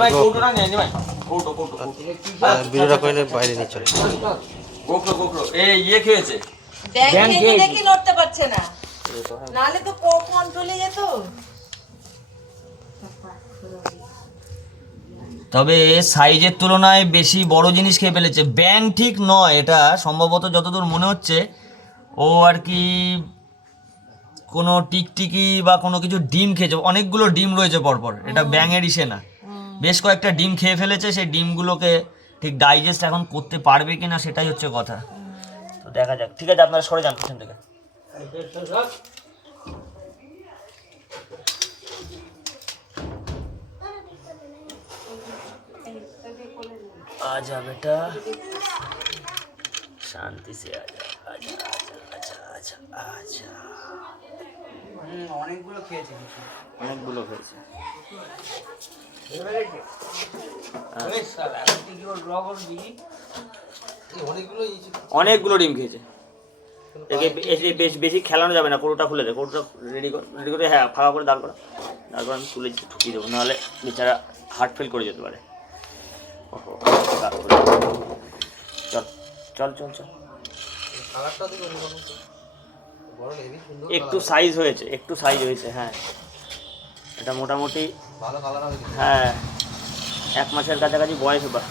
ভাই কৌটোটা নিয়ে নি ভাই, কৌটো ভিডিওটা করলে বাইরে নিয়ে চলে। গোখরো এই ইয়ে খেয়েছে, ব্যাংক থেকে দেখি নড়তে পারছে না, নালে তো কখন চলে যেত। তবে সাইজের তুলনায় বেশি বড় জিনিস খেয়ে ফেলেছে। ব্যাং ঠিক নয় এটা, সম্ভবত যতদূর মনে হচ্ছে ও আর কি কোনো টিকটিকি বা কোনো কিছু ডিম খেয়েছে, অনেকগুলো ডিম রয়েছে পরপর, এটা ব্যাঙের ইসে না, বেশ কয়েকটা ডিম খেয়ে ফেলেছে। সেই ডিমগুলোকে ঠিক ডাইজেস্ট এখন করতে পারবে কি না সেটাই হচ্ছে কথা। তো দেখা যাক। ঠিক আছে, আপনারা সরে যান পিছন থেকে। आजा बेटा, शांति से आजा, आजा आजा आजा आजा आजा। অনেকগুলো খেয়েছে, অনেকগুলো খেয়েছে। অনেকগুলো ডিম খেয়েছে। একে বেশি খেলানো যাবে না, কোটোটা খুলে দে, কোটোটা রেডি করে, হ্যাঁ ফাঁকা করে দাঁড় করা, তারপর আমি তুলে ঠুকিয়ে দেবো, নাহলে বেচারা হার্ট ফেল করে যেতে পারে। চল চল চল চল, একটু সাইজ হয়েছে, হ্যাঁ এটা মোটামুটি হ্যাঁ 1 মাসের কাছাকাছি বয়স। বা